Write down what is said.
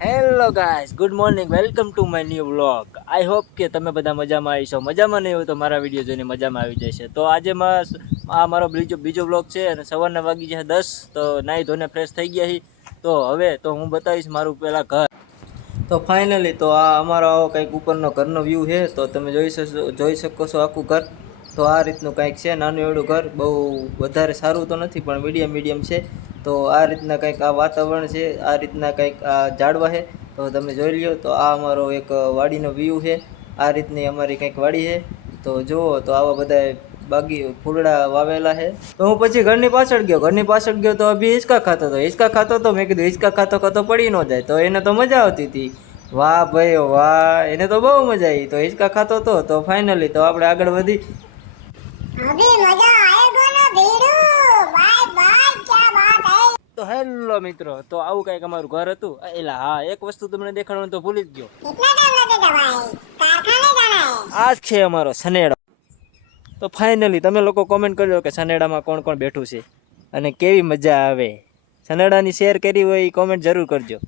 Hello guys, good morning, welcome to my new vlog. I hope કે તમે બધા મજામાં આવીશો. મજામાં નહીં હોય તો મારા વિડીયો જોઈને મજામાં આવી જશે. તો આજે આ મારો બીજો વ્લોગ છે અને સવારના વાગી જશે 10. તો નાહી ધોઈને ફ્રેશ થઈ ગયા છીએ. તો હવે તો હું બતાવીશ મારું પેલા ઘર. તો ફાઇનલી તો આ અમારો આવો કંઈક ઉપરનો ઘરનો વ્યૂ છે. તો તમે જોઈ શકો છો આખું ઘર. તો આ રીતનું કંઈક છે, નાનું એવડું ઘર. બહુ વધારે સારું તો નથી પણ મીડિયમ છે. તો આ રીતના કંઈક આ વાતાવરણ છે, આ રીતના કંઈક આ ઝાડવા છે. તો તમે જોઈ લ્યો. તો આ અમારો એક વાડીનો વ્યૂ છે. આ રીતની અમારી કંઈક વાડી છે. તો જુઓ તો આવા બધા ફૂલડા વાવેલા છે. તો હું પછી ઘરની પાછળ ગયો તો અભી હિંચકા ખાતો હતો. મેં કીધું હિંચકા ખાતો પડી ન જાય. તો એને તો મજા આવતી હતી. વાહ ભાઈ વાહ, એને તો બહુ મજા આવી. તો હિંચકા ખાતો હતો. તો ફાઇનલી તો આપણે આગળ વધી. તો હેલો મિત્રો, તો આવું કંઈક અમારું ઘર હતું. એલા હા, એક વસ્તુ તમને દેખાડવાનું તો ભૂલી જ ગયો. આ જ છે અમારો સનેડો. તો ફાઇનલી તમે લોકો કોમેન્ટ કરજો કે સનેડામાં કોણ કોણ બેઠું છે અને કેવી મજા આવે. સનેડાની શેર કરી હોય એ કોમેન્ટ જરૂર કરજો.